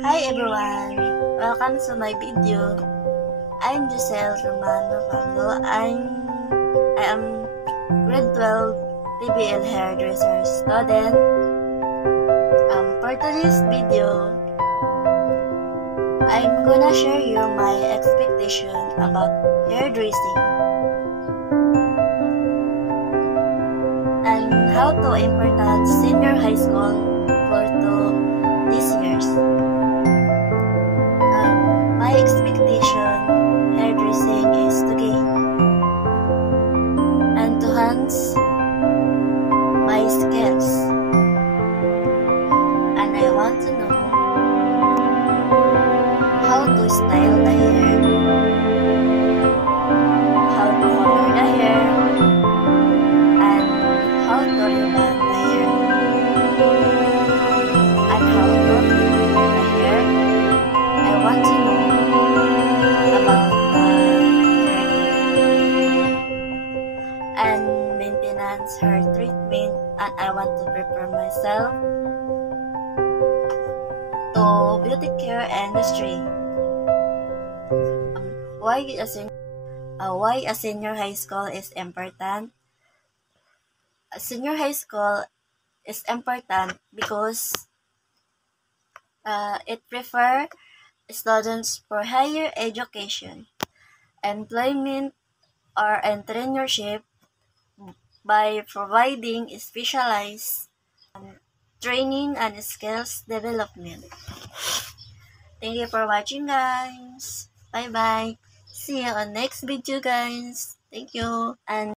Hi everyone! Welcome to my video. I'm Giselle Romano Pablo. I am grade 12 TBL hairdresser student. For today's video, I'm gonna share you my expectation about hairdressing and how to important senior high school for these years. My expectation hairdressing is to gain and to enhance my skills, and I want to know how to style the hair, how to color the hair, and how to rebond the hair, and how to trim the hair. I want to know about the hair care and maintenance hair treatment, and I want to prepare myself to beauty care industry. Why a senior high school is important? A senior high school is important because it prepares students for higher education, employment, or entrepreneurship by providing specialized training and skills development. Thank you for watching, guys. Bye bye. See you on next video, guys. Thank you. And